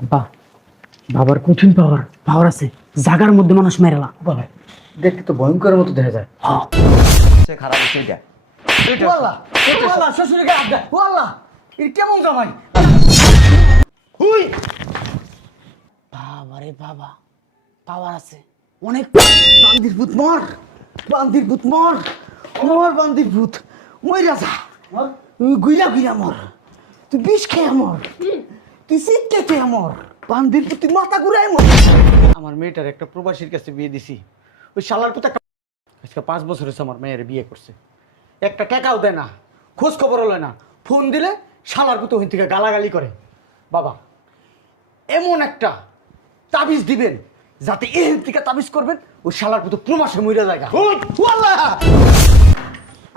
আব্বা বাবার কঠিন পাওয়ার পাওয়ার আছে। জাগার মধ্যে মানুষ মেরেলা বাবা দেখতে তো ভয়ঙ্কর মতো দেখা যায়। সে খারাপ বিষয়টা ওয়াল্লাহ ওয়াল্লাহ শ্বশুরের গায়ে ওয়াল্লাহ এটা কেমন জামাই? হুই! বাবারে বাবা পাওয়ার আছে। অনেক বান্দির ভূত মর বান্দির ভূত মর মর বান্দির ভূত। মই রাজা তুই গুইলা গুইলা মর। তুই বিষ খেয়ে মর। তুই শীত খেয়ে মর। বান্দির তুই মাথা ঘুরাই মর। আমার মেয়েটার একটা প্রবাসীর কাছে বিয়ে দিছি। ওই শালার পুতা আজকে পাঁচ বছর হয়েছে আমার মেয়ের বিয়ে করছে। একটা টাকাও দেয় না খোঁজ খবরও লয় না। ফোন দিলে শালার পুতো ওই থেকে গালাগালি করে। বাবা এমন একটা তাবিজ দিবেন যাতে এর থেকে তাবিজ করবেন ওই শালার পুতো প্রমাসে মইরা জায়গা।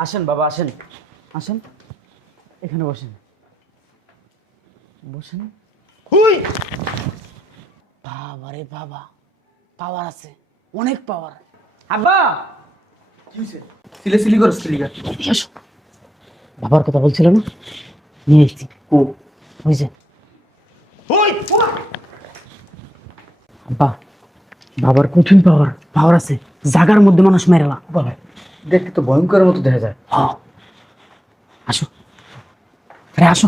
আসেন বাবা আসেন। আসেন। এখানে বসেন। বসেন হুই বাবারে বাবা পাওয়ার আছে অনেক পাওয়ার আব্বা! সিলে সিলি করো সিলিগা এদিকে আসো বাবার কথা বলছিল না? নিয়ে এসছি। ও ওই যে হুই আব্বা বাবার কঠিন পাওয়ার পাওয়ার আছে। জাগার মধ্যে মানুষ মেরেলা বাবা দেখতে তো ভয়ঙ্কর মতো দেখা যায়। আসো। আরে আসো।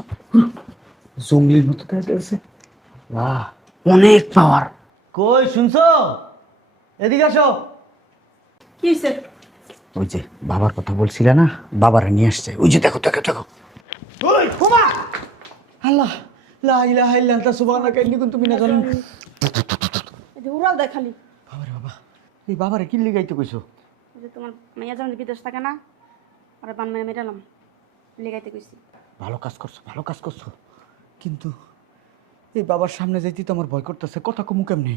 জঙ্গলির মতো দেখা যাচ্ছে বাহ। অনেক পাওয়ার কই শুনছো? এদিকে আসো। কি হয়েছে ওই যে বাবার কথা বলছিলে না বাবারা নিয়ে আসছে। ওই যে দেখো দেখো দেখো। হুই হুমা আল্লাহ লা ইলাহা ইল্লা আনতা সুবহানাকা ইন্নী কুনতু মিনাজ জালিমিন এই উড়াল দেখালি বাবারে বাবা। এই বাবারে কি লিগাইতে কইছো? যে তোমার মাইয়া যেমন বিদেশ থাকে না আর বান মেরে মেটালাম। লেগাইতে কইছি। ভালো কাজ করছ ভালো কাজ করছ। কিন্তু এই বাবার সামনে যাইতে তো আমার ভয় করতেছে। কথা কমু কেমনে?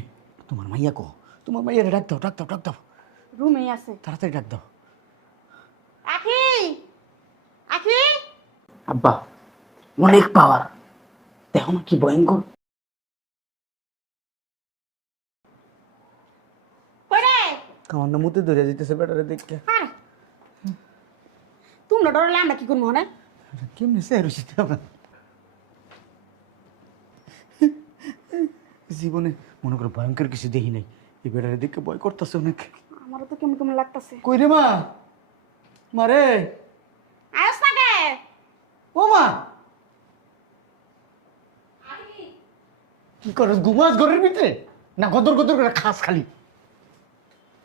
তোমার মাইয়া কো? তোমার মাইয়ারে ডাক দাও ডাক দাও ডাক দাও। রুমেই আছে। তাড়াতাড়ি ডাক দাও। আখি! আখি! আব্বা অনেক পাওয়ার। দেখো না কি ভয়ঙ্কর। কইরে! আমার না মুতে ধরে যেতেছে বেটারে দেখতে আরে! তোমরা ডরলে আমরা কি করব না কেমনে সে রুচিতে জীবনে মনে করো ভয়ঙ্কর কিছু দেখি নাই। এই বেটারে দেখে ভয় করতেছে অনেক। আমারও তো কেমন কেমন লাগতেছে। কই রে মা? মারে আয়স না কে ও মা! কি করস ঘুমাস ঘরের ভিতরে? না গদর গদর করে খাস খালি।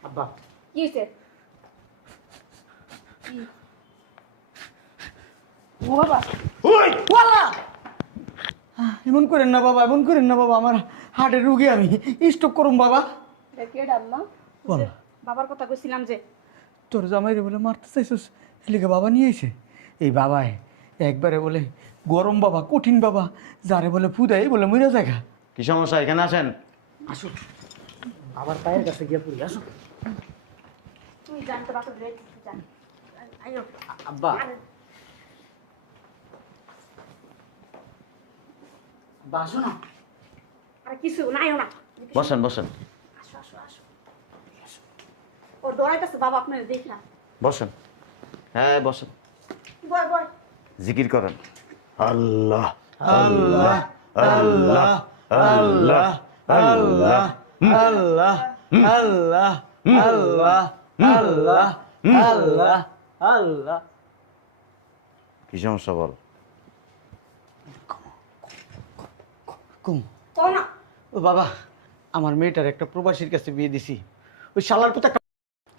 আব্বা। কি হয়েছে ও বাবা। হুই ওয়ালা! এমন করেন না বাবা এমন করেন না বাবা আমার হার্টের রুগী আমি। স্টক করুম বাবা। বাবার কথা কইছিলাম যে। তোর জামাই রে বলে মারতে চাইছিস এলিকে বাবা নিয়ে এসে এই বাবায় একবারে বলে গরম বাবা কঠিন বাবা। যারে বলে ফুদাই বলে মইরা জায়গা কি সমস্যা এখানে আসেন আসো। বাবার পায়ের কাছে গিয়ে পড়ি আসো। তুই জানতে পারতো রেট জান। আইও আব্বা। আরে। না। আরে কিছু নাইও না বসেন বসেন। আসো আসো আসো। ও দৌড়াইতেছে বাবা আপনার দেখলাম বসেন। হ্যাঁ বসেন। বয় বয়। জিকির করেন। আল্লাহ আল্লাহ আল্লাহ আল্লাহ আল্লাহ আল্লাহ আল্লাহ আল্লাহ আল্লাহ আল্লাহ আল্লাহ কি সমস্যা বল? কুম। কও না। ও বাবা আমার মেয়েটার একটা প্রবাসীর কাছে বিয়ে দিছি। ওই শালার পুতা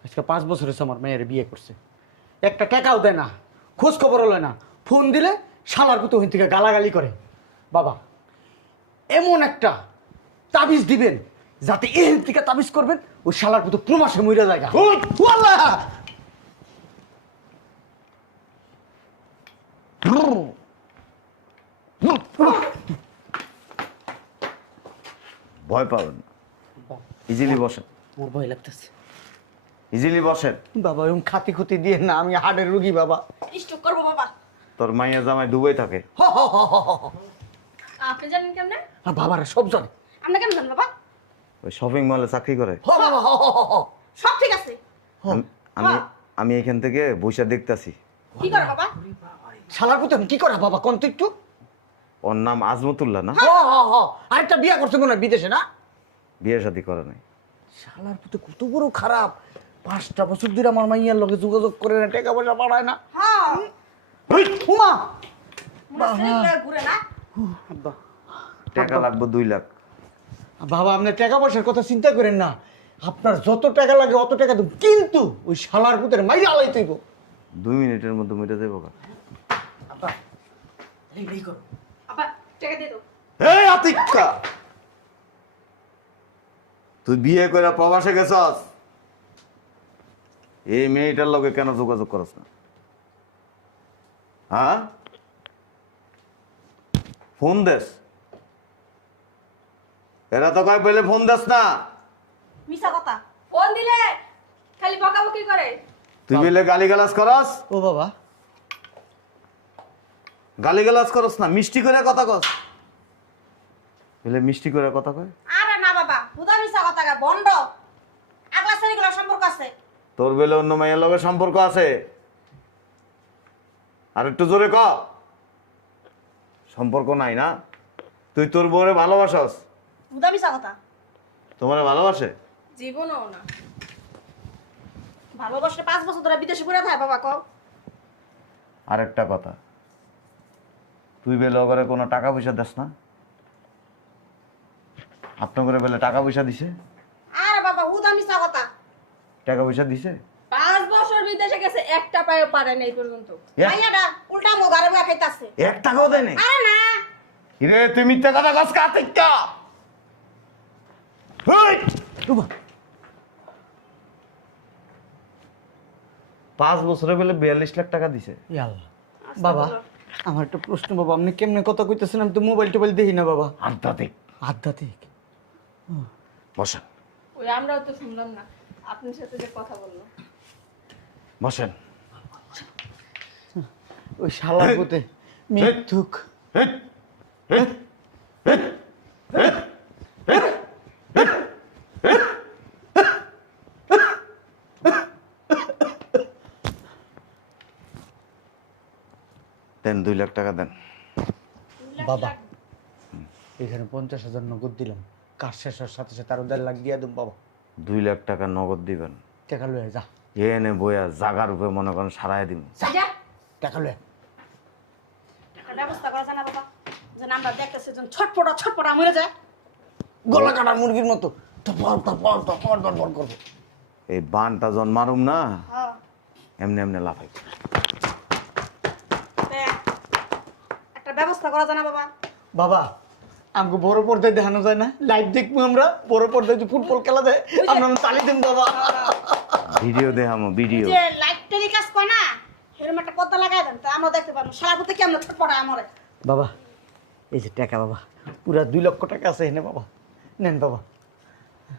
আজকে পাঁচ বছর হয়েছে আমার মেয়ের বিয়ে করছে। একটা টাকাও দেয় না খোঁজ খবরও লয় না। ফোন দিলে শালার পুতো ওই থেকে গালাগালি করে। বাবা এমন একটা তাবিজ দিবেন যাতে এর থেকে তাবিজ করবেন ওই শালার পুতো প্রমাসে মইরা জায়গা ওয়াল্লাহ ভয় পাবেন। ইজিলি বসেন। আমার ভয় লাগতেছে। ইজিলি বসেন। বাবা এরকম খাতি খুতি দিয়ে না আমি হার্টের রুগী বাবা। স্টক করব বাবা। তোর মাইয়া জামাই দুবাই থাকে। আপনি জানেন কেমনে? আর বাবারা সব জানে। আপনি কেমন জানেন বাবা? ওই শপিং মলে চাকরি করে। হ বাবা হ হ হ হ। সব ঠিক আছে। আম- আমি আমি এখান থেকে বৈশা দেখতাছি। কি করে বাবা? শালার পুতো কি করে বাবা? কোন তো একটু। ওর নাম আজমতুল্লাহ না? হ হ হ আরেকটা বিয়া করছে মনে হয় বিদেশে না? বিয়ে শাদি করে নাই। শালার পুতে কত বড় খারাপ। পাঁচটা বছর ধরে আমার মাইয়ার লগে যোগাযোগ করে না টাকা পয়সা পাঠায় না। হ্যাঁ। উমা ঘুরে টাকা লাগবে দুই লাখ। বাবা আপনি টাকা পয়সার কথা চিন্তা করেন না। আপনার যত টাকা লাগে অত টাকা দেব। কিন্তু ওই শালার পুতের মাইয়া আলাই তৈব দুই মিনিটের মধ্যে মিটে দেবো কা আবার টাকা দিয়ে দাও এই আতিক্কা! তুই বিয়ে করে প্রবাসে গেছস? এই মেয়েটার লগে কেন যোগাযোগ করস না? হ্যাঁ? ফোন দেস। এরা তো কয় পেলে ফোন দেস না? মিশা কথা। ফোন দিলে খালি বকাবকি করে। তুই পেলে গালি গালাজ করস? ও বাবা। গালি গালাজ করস না মিষ্টি করে কথা কস। বলে মিষ্টি করে কথা কয়। আরে না বাবা হুদা মিশা কথা গা বন্ধ। আগলা শ্রেণীগুলো সম্পর্ক আছে। তোর বেলে অন্য মায়ের লগে সম্পর্ক আছে। আর একটু জোরে ক। সম্পর্ক নাই না? তুই তোর বউরে ভালোবাসস? হুদা মিছা কথা। তোমারে ভালোবাসে? জীবনও না। ভালোবাসলে পাঁচ বছর ধরে বিদেশে ঘুরে থাকে বাবা কও। আর একটা কথা। তুই বেলে ওগরে কোনো টাকা পয়সা দেস না? আপনার করে বেলে টাকা পয়সা দিছে? আরে বাবা হুদা মিশা কথা। টাকা পয়সা দিছে? পাঁচ বছর বিদেশে গেছে একটা পায়ে পারে নাই পর্যন্ত। মাইয়াটা উল্টা মো ঘরে বয়া খাইতাছে। এক টাকাও দেয় নাই? আরে না। রে তুই মিথ্যা কথা কস কা তিক্কা হেই! পাঁচ বছরে বেলে বিয়াল্লিশ লাখ টাকা দিছে। বাবা আমার একটা প্রশ্ন বাবা আপনি কেমনে কথা কইতেছেন? আমি তো মোবাইল টোবাইল দেখি না বাবা। আধ্যাত্মিক। আধ্যাত্মিক? বসেন। ওই আমরাও তো শুনলাম না। আপনার সাথে যে কথা বলল। বসেন। ওই শালার পুতে মিথ্যুক। দেন দুই লাখ টাকা দেন। বাবা এখানে পঞ্চাশ হাজার নগদ দিলাম। কাজ শেষ হওয়ার সাথে সাথে আরও দেড় লাখ দিয়ে দেব বাবা। দুই লাখ টাকা নগদ দিবেন। টাকা লয়ে যা। এ এনে বইয়া জাগার উপরে মনে করেন সারাই দিব যা। টাকা লয়ে। টাকার ব্যবস্থা করা যায় না বাবা। যে আমরা দেখতেছি যেন ছটপটা ছটপটা মরে যায়। গলা কাটার মুরগির মতো। তপর তপর তপর তপর করব। এই বানটা যখন মারুম না? হ্যাঁ। এমনি এমনি লাফাই দেখ, একটা ব্যবস্থা করা যায় না বাবা। বাবা আমাকে বড় পর্দায় দেখানো যায় না? লাইভ দেখব আমরা বড় পর্দায় যে ফুটবল খেলা দেয় আমরা তালি দেব বাবা। ভিডিও দেখামো ভিডিও। যে লাইট টেলিকাস্ট করে না এরকম একটা পর্দা লাগাই দেন তা আমরা দেখতে পারব। সারা করতে কেমন ছটপটা আমরে। বাবা এই যে টাকা বাবা পুরা দুই লক্ষ টাকা আছে এনে বাবা। নেন বাবা।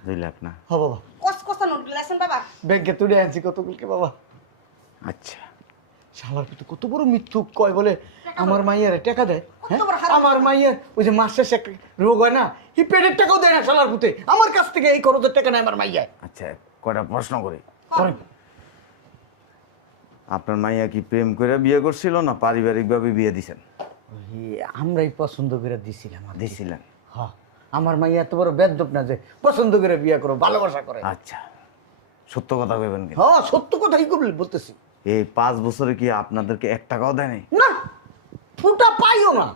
দুই লাখ না। হ বাবা। কস কস নোট গেলেছেন বাবা। ব্যাংকে তুলে আনছি কতগুলকে বাবা। আচ্ছা। শালার কিন্তু কত বড় মৃত্যু কয় বলে আমার মাইয়ারে টাকা দেয় হ্যাঁ? আমার মাইয়ার ওই যে মাস শেষে একটা রোগ হয় না হি পেটের টাকাও দেয় না শালার পুতে আমার কাছ থেকে এই খরচের টাকা নেয় আমার মাইয়ায় আচ্ছা কয়টা প্রশ্ন করি? করেন। আপনার মাইয়া কি প্রেম করে বিয়ে করছিল না পারিবারিকভাবে বিয়ে দিছেন? আমরাই পছন্দ করে দিছিলাম দিছিলেন? হ আমার মাইয়া এত বড় বেদব না যে পছন্দ করে বিয়ে করো ভালোবাসা করে। আচ্ছা সত্য কথা কইবেন কি হ্যাঁ সত্য কথাই বলতেছি। এই পাঁচ বছরে কি আপনাদেরকে এক টাকাও দেয়নি? না ফুটা পাইও না।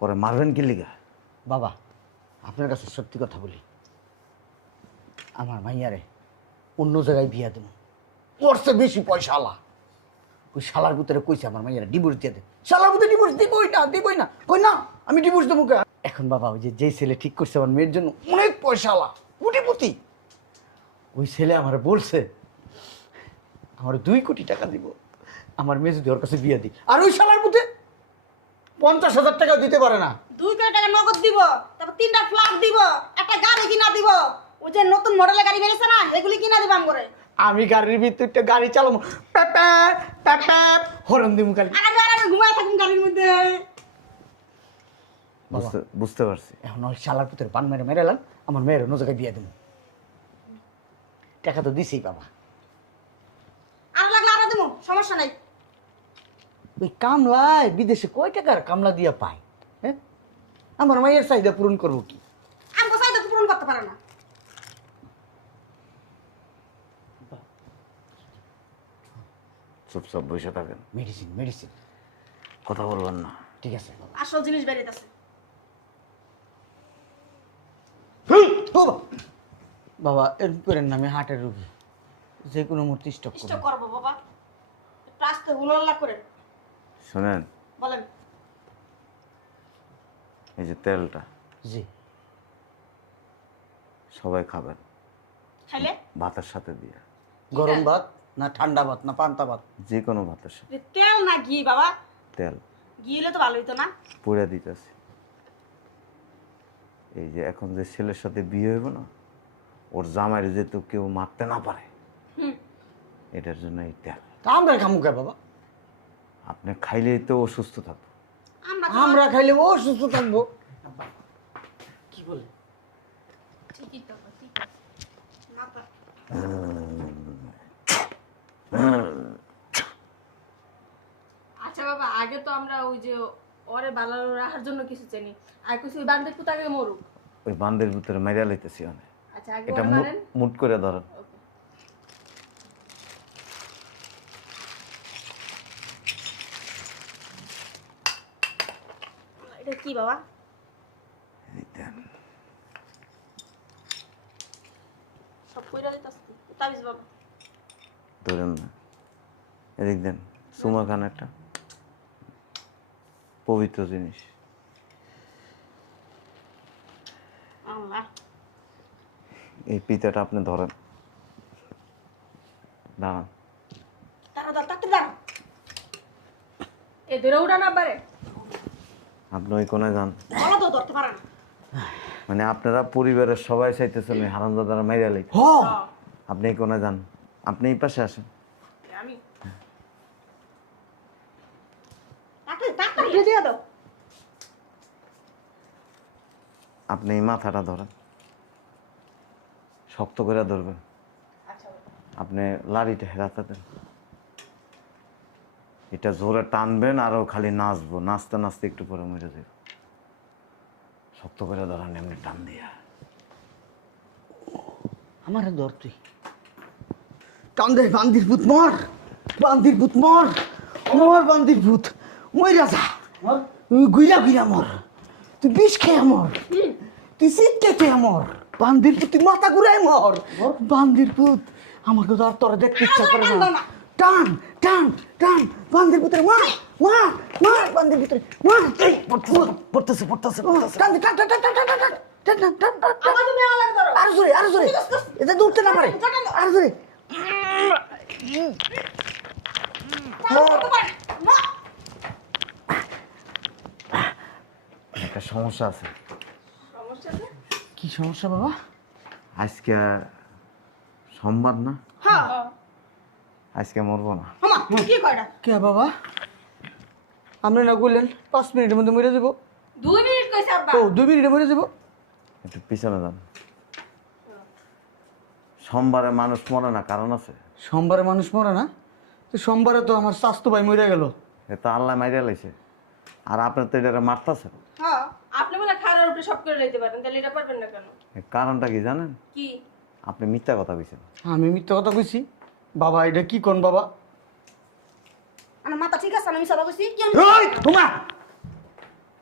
পরে মারবেন কি লিগা? বাবা আপনার কাছে সত্যি কথা বলি। আমার মাইয়ারে অন্য জায়গায় বিয়া দেবো। ওর চেয়ে বেশি পয়সা আলা। ওই শালার ভিতরে কইছে আমার মাইয়ারে ডিভোর্স দিয়ে দে। শালার ভিতরে ডিভোর্স দিবই না দিবই না। কই না আমি ডিভোর্স দেবো কে? এখন বাবা ওই যে যেই ছেলে ঠিক করছে আমার মেয়ের জন্য অনেক পয়সা আলা। কোটিপতি। ওই ছেলে আমার বলছে আমার দুই কোটি টাকা দিব। আমার মেয়ে যদি ওর কাছে বিয়ে দিই। আর ওই শালার মধ্যে পঞ্চাশ হাজার টাকাও দিতে পারে না। দুই কোটি টাকা নগদ দিব তারপর তিনটা ফ্ল্যাট দিব একটা গাড়ি কিনা দিব। ওই যে নতুন মডেলের গাড়ি বেরিয়েছে না এগুলি কিনা দিব আম করে আমি গাড়ির ভিতরটা গাড়ি চালাবো। প্যাপ্যাপ, প্যাপ্যাপ, হরন দিমু খালি। আর আমি আর আমি ঘুমাই থাকুন গাড়ির মধ্যে। বুঝতে বুঝতে পারছি। এখন ওই শালার পুতের পান মেরে মেরেলাম আমার মেয়ের জায়গায় বিয়ে দেবো টাকা তো দিছেই বাবা। দিব সমস্যা নাই। ওই কামলায় বিদেশে কয় টাকার কামলা দিয়া পায় হ্যাঁ? আমার মায়ের চাহিদা পূরণ করব কি? চাইতে তো পূরণ করতে পারে না। চুপচাপ বসে থাকেন। Medicine medicine. কথা বলবেন না। ঠিক আছে। বাবা আসল জিনিস বেরিয়েছে ও বাবা। বাবা এর করেন না আমি হার্টের রোগী। যে কোনো মুহূর্তে স্টক করব বাবা। আস্তে হুলল্লা করে শোনেন। বলেন। এই যে তেলটা। জি। সবাই খাবেন। খাইলে ভাতের সাথে দিয়ে। গরম ভাত না ঠান্ডা ভাত না পান্তা ভাত? যে কোনো ভাতের সাথে। তেল না ঘি বাবা। তেল। ঘি হলে তো ভালো হইতো না। পুড়ে দিতেছি। এই যে এখন যে ছেলের সাথে বিয়ে হইব না ওর জামাইয়ের যেহেতু কেউ মারতে না পারে এটার জন্য এই তেল। তা আমরা খামু কে বাবা? আপনি খাইলেই তো অসুস্থ থাকব। আমরা আমরা খাইলে ও সুস্থ থাকব। কি বলে? ঠিকই তো ঠিক আছে মাথা আচ্ছা বাবা আগে তো আমরা ওই যে ওরে ভালো রাখার জন্য কিছু চাইনি আর কিছু ওই বান্ধব পুতাকে মরুক। ওই বান্দের ভিতরে মাইরা লাইতেছি অনেক। আচ্ছা আগে এটা ওরে মারেন। মুট করে ধরেন। ওকে এটা কি বাবা? সব কইরা দিতাছি। তাবিজ বাবা। ধরেন না। এদিক দেন। সুমা খান একটা পবিত্র জিনিস। আল্লাহ। এই পিতাটা আপনি ধরেন। দাঁড়ান। দাঁড়া দাঁড়া দাঁড়া এ ধরে উঠা না পারে আপনি ওই কোনায় যান? বলো তো ধরতে পারে না। মানে আপনারা পরিবারের সবাই চাইতেছেন ওই হারামজাদারা মাইরা লাইতে। আপনি এই কোনায় যান? আপনি এই পাশে আসেন। আমি? তাড়াতাড়ি তাড়াতাড়ি দিয়ে দাও। আপনি এই মাথাটা ধরেন। শক্ত করে ধরবেন। আচ্ছা। আপনি লাড়িটা হেরাতে দেন। এটা জোরে টানবেন আরও খালি নাচবো। নাচতে নাচতে একটু পরে মরে যাব। শক্ত করে ধরেন এমনি টান দিয়া। আমার ধর তুই। কান্দে বান্দির ভূত মর! বান্দির ভূত মর! মর বান্দির ভূত! মই রাজা তুই গুইলা গুইলা মর। তুই বিষ খেয়ে মর। তুই শীত খেতে মর। বান্দির ভূত তুই মাথা ঘুরাই মর। বান্দির ভূত আমাকে তো আর তোরা দেখতে ইচ্ছা করে না। টান টান টান বান্ধের ভিতরে ওয়া ওয়া ওয়া বান্ধের ভিতরে ওয়া পড়তেছে পড়তেছে টান টান টান টান টান টান আরও জোরে আরও জোরে এটা না পারে আরও জোরে একটা সমস্যা আছে কি সমস্যা বাবা আজকে সোমবার না হ্যাঁ আজকে মরবো না। কি কয়টা? কে বাবা? আপনি না বললেন পাঁচ মিনিটের মধ্যে মরে যাব। দুই মিনিট কইছে আব্বা। ও দুই মিনিটে মরে যাব। একটু পিছনে যান। সোমবারে মানুষ মরে না কারণ আছে? সোমবারে মানুষ মরে না? তো সোমবারে তো আমার স্বাস্থ্য ভাই মরে গেল। এ তো আল্লাহ মাইরা লাইছে। আর আপনার তো এটা মারতেছে হ্যাঁ আপনি বলে উপরে সব করে লইতে পারেন তাহলে এটা পারবেন না কেন? কারণটা কি জানেন? কি? আপনি মিথ্যা কথা কইছেন। আমি মিথ্যা কথা কইছি। বাবা এটা কি কোন বাবা? আমার মাথা ঠিক আছে আমি সদা কইছি কি আমি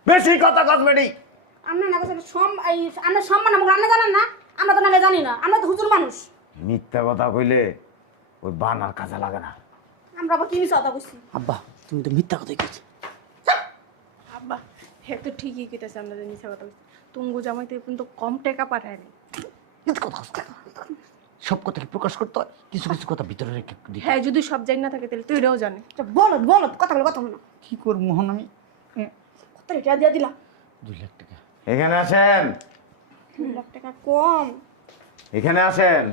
বেশি কথা কসমেটি আমরা না কইছি সম এই আমরা সম্মান আমাকে রান্না জানেন না? আমরা তো নালে জানি না আমরা তো হুজুর মানুষ। মিথ্যা কথা কইলে ওই বান আর কাজে লাগে না। আমরা আবার কি মিছা কথা কইছি? আব্বা তুমি তো মিথ্যা কথাই কইছি। আব্বা হে তো ঠিকই কইতাছে আমরা যে মিছা কথা কইছি। তুঙ্গু জামাইতে কিন্তু কম টাকা পাঠায় না মিথ্যা কথা। সব কথা কি প্রকাশ করতে হয়? কিছু কিছু কথা ভিতরে রেখে হ্যাঁ যদি সব জানি না থাকে তাহলে তুই এটাও জানে। আচ্ছা, বলো বলো কথা বলো কথা বলো। কি করব মোহন আমি? কত রেটা দিয়ে দিলা? দুই লাখ টাকা। এখানে আসেন। দুই লাখ টাকা কম। এখানে আসেন।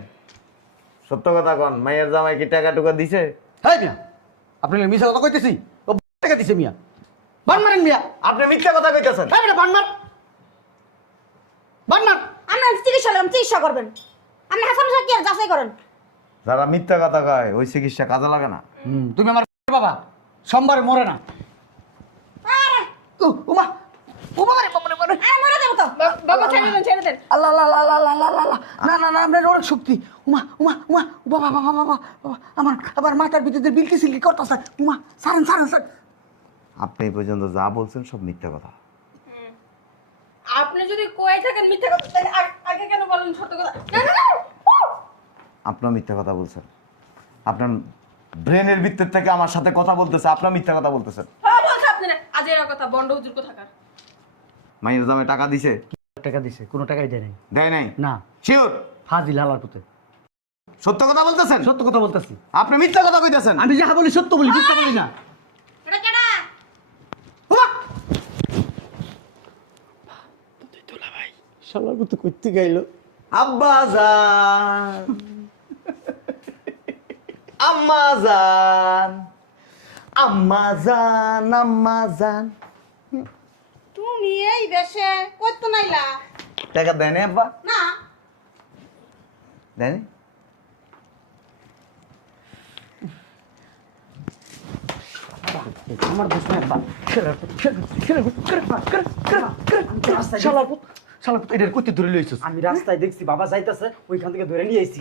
সত্য কথা কন মাইয়ের জামাই কি টাকা টুকা দিছে? হ্যাঁ মিয়া আপনি মিথ্যা কথা কইতেছি? ও টাকা দিছে মিয়া। বান মারেন মিয়া। আপনি মিথ্যা কথা কইতেছেন। হ্যাঁ মিয়া বান মার। বান মার। আমরা চিকিৎসা করলাম চিকিৎসা করবেন। আপনি হাসান সাহেব কি আর যাচাই করেন। যারা মিথ্যা কথা কয় ওই চিকিৎসা কাজে লাগে না। তুমি আমার বাবা সোমবারে মরে না। আরে! ও উমা উমা আরে মরে যাব তো। বাবা ছেড়ে দেন ছেড়ে দেন। আল্লাহ আল্লাহ আল্লাহ আল্লাহ আল্লাহ আল্লাহ না না না আপনার অনেক শক্তি। উমা উমা উমা বাবা বাবা বাবা বাবা আমার আবার মাথার ভিতরে বিলকি সিলকি করতেছে। উমা সারেন সারেন সারেন আপনি এই পর্যন্ত যা বলছেন সব মিথ্যা কথা। আপনি যদি কয়ে থাকেন মিথ্যা কথা তাহলে আগে কেন বলেন সত্য কথা? না না না আপনার মিথ্যা কথা বলছেন। আপনার ব্রেনের ভিতর থেকে আমার সাথে কথা বলতেছে আপনার মিথ্যা কথা বলতেছেন। হ্যাঁ বলছে আপনি না। আজ এর কথা বন্ড হুজুর কোথাকার? মাইনের দামে টাকা দিছে? টাকা দিছে কোনো টাকাই দেয় নাই। দেয় নাই? না। শিওর ফাজিল হালার পুতে সত্য কথা বলতেছেন? সত্য কথা বলতেছি। আপনি মিথ্যা কথা কইতেছেন। আমি যাহা বলি সত্য বলি মিথ্যা বলি না এটা কেডা শালার পুতে করতে গাইলো আব্বা জান। আম্মা জান। আম্মা জান আম্মা জান। তুমি এই বেশে করতো নাইলা? টাকা দেয় নাই আব্বা? না। দেয়? আমার দোষ নাই আব্বা। শালার পুত, শালার পুত, শালার পুত, করে ফা, করে, করে ফা, করে ফা। শালার পুত, শালার পুত, এটার কইতে ধরে লইছিস? আমি রাস্তায় দেখছি বাবা যাইতাছে ওইখান থেকে ধরে নিয়ে আইছি।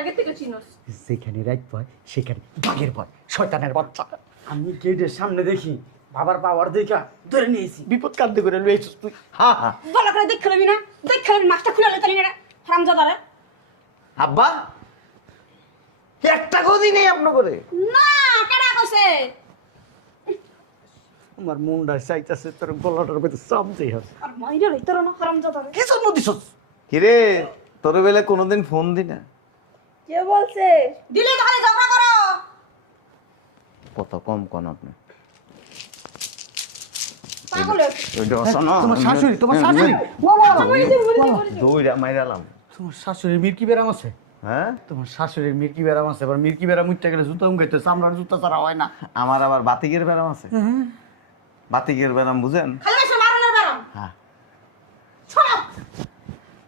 আগে থেকে চিনোস? যেখানে রাইত ভয় সেখানে বাঘের ভয় শয়তানের বাচ্চা। আমি গেটের সামনে দেখি বাবার পাওয়ার দেখা ধরে নিয়েছি বিপদ করে লইছিস তুই? হা হা। ভালো করে দেখে না? দেখে মাছটা খুলে লইতে না হারাম আব্বা একটা গদি নেই আপনার করে না কেডা কইছে? আমার মুন্ডা চাইতাছে তোর গলাটার মধ্যে চাপ দেই হবে আর মাইরে লইতে না হারাম জাদারে কি জন্য দিছস? কিরে তোর বেলে কোনোদিন ফোন দি না। কে বলছে? দিলে তো খালি ঝগড়া করো। কত কম কোন আপনি? তোমার শাশুড়ি তোমার শাশুড়ি। দৌড়া মাইরালাম তোমার শাশুড়ির মির্কি বেরাম আছে? হ্যাঁ? তোমার শাশুড়ির মির্কি বেরাম আছে? এবার মির্কি বেরাম উঠতে গেলে জুতা উঙ্গাইতে চামড়ার জুতা ছাড়া হয় না। আমার আবার বাতিকের ব্যারাম আছে? বাতিকের ব্যারাম বুঝেন? বারম হ্যাঁ।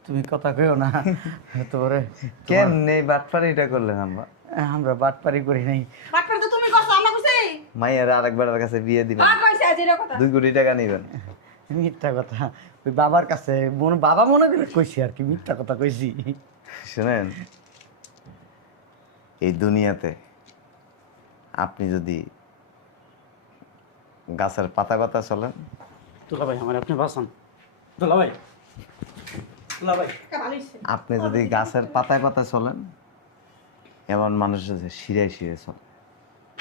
তুমি কথা কইও না। তোরে কেন নেই বাটপারি এটা করলেন আম্মা আমরা বাটপারি করি নাই। বাটপার তো তুমি করছ আমরা কইছি মাইয়ার আরেকবার কাছে বিয়ে দিবেন। আর কইছে আজ এর কথা। দুই কোটি টাকা নিবেন। মিথ্যা কথা। ওই বাবার কাছে মনে বাবা মনে করে কইছি আর কি মিথ্যা কথা কইছি। শুনেন এই দুনিয়াতে আপনি যদি গাছের পাতা পাতা চলেন। তোলা ভাই আমার আপনি বাঁচান। ভাই। ভাই। যদি গাছের পাতায় পাতায় চলেন এমন মানুষ আছে শিরায় শিরে চলে।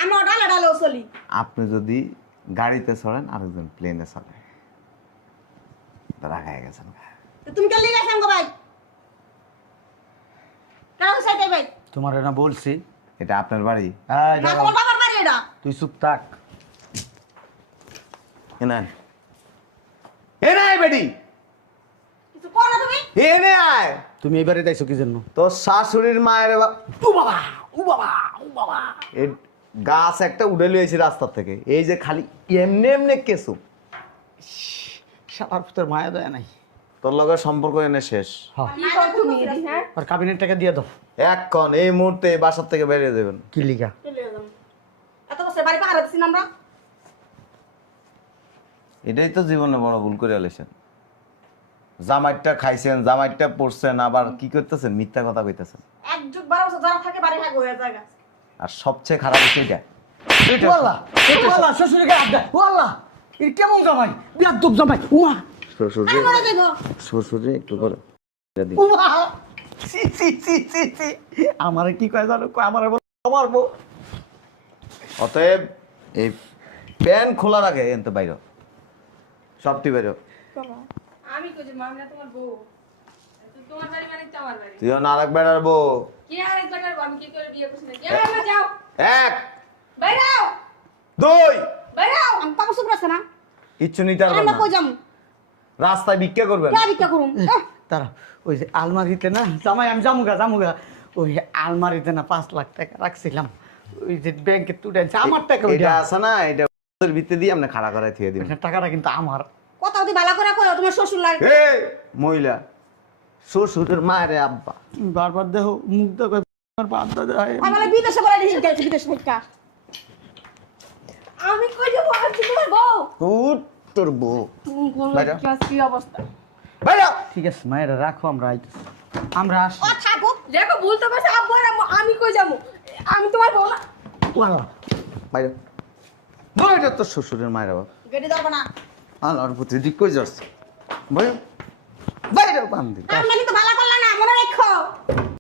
আমরা ডালে ডালেও চলি। আপনি যদি গাড়িতে চড়েন আরেকজন প্লেনে চলে। রাখায় গেছেন তুমি কে লিগে গো ভাই? কেন সাইতে ভাই? তোমার না বলছি। এটা আপনার বাড়ি? এই না দাঁড়াও। তোমার বাবার বাড়ি এটা। তুই চুপ থাক। এনান এনে আয় বেটি। কিছু করো না তুমি। এনে আয়। তুমি এবারে যাইছো কি জন্য? তোর শাশুড়ির মায়ের বা- ও বাবা ও বাবা ও বাবা। এই গাছ একটা উড়ে লিয়েছি রাস্তার থেকে। এই যে খালি এমনি এমনি কেসু শালার পুতের মায়া দেয় নাই। তোর লগে সম্পর্ক এনে শেষ। হ্যাঁ। এদি, হ্যাঁ আর কাবিনের টাকা দিয়ে দাও। এক্ষণ এই মুহূর্তে বাসার থেকে বেরিয়ে দেবেন কি লিগা? এত বছর বাড়ি পাহারা দিছি আমরা। এটাই তো জীবনে বড় ভুল করে আলেছেন। জামাইটা খাইছেন জামাইটা পড়ছেন আবার কি করতেছেন? মিথ্যা কথা কইতেছেন। এক যুগ বারো বছর যারা থাকে বাড়ি গাছ। আর সবচেয়ে খারাপ হচ্ছে এটা। ও আল্লাহ ও আল্লাহ শ্বশুরকে আড্ডা ও আল্লাহ এর কেমন জামাই? বিয়ার দুপ জামাই। উমা শ্বশুরে শ্বশুরে একটু করে উমা সি সি সি সি সি আমারে কি কয় জানো? কয় আমার বউ অতএব এই প্যান খোলা রাখে এনতে বাইর। আমি কই যে মামলা তোমার বউ। তোমার বাড়ি মানে তো বাড়ি। তুই আর এক বেড়ার বউ। কি আর এক জায়গার আমি কি করে বিয়ে করছি না? যাও। এক। বাইরাও দুই। বাইরাও আমি পাবো সুপ্র না? কিচ্ছু নিতে পারবেন না। কই যাম? রাস্তায় ভিক্ষা করবেন। কে ভিক্ষা করুম? আহ, ওই যে আলমারিতে না জামাই আমি জামুগা জামুগা ওই আলমারিতে না পাঁচ লাখ টাকা রাখছিলাম। ওই যে ব্যাংকে তুলে আমার টাকা ওইটা। আছে না এটা ওদের ভিতরে দিয়ে আপনি খাড়া করাই থিয়ে ওইটা টাকাটা কিন্তু আমার। কথা যদি ভালো করে কই তোমার শ্বশুর লাগে হে মহিলা শ্বশুরের মায়ের আব্বা। তুমি বারবার দেখো মুখ দেখো বাদ দাদা আমার বিদেশে বলে দিছি গেছে বিদেশ থেকে আমি কই যাব? আর কি তোমার বউ? উঠ তোর বউ। কি অবস্থা? বাইরে। ঠিক আছে মায়েরা রাখো আমরা আইতেছি। আমরা আসি। ও থাকো। দেখো ভুল তো আব্বু আমি কই যাব? আমি তোমার বউ না। বাইরে। এটা তোর শ্বশুরের মায়ের বাবা। গেটে ধরবো না আল্লাহর প্রতি দিক কই যাস? ভাই বাইরে বান্ধি। আমি তো ভালো করলাম না মনে রেখো।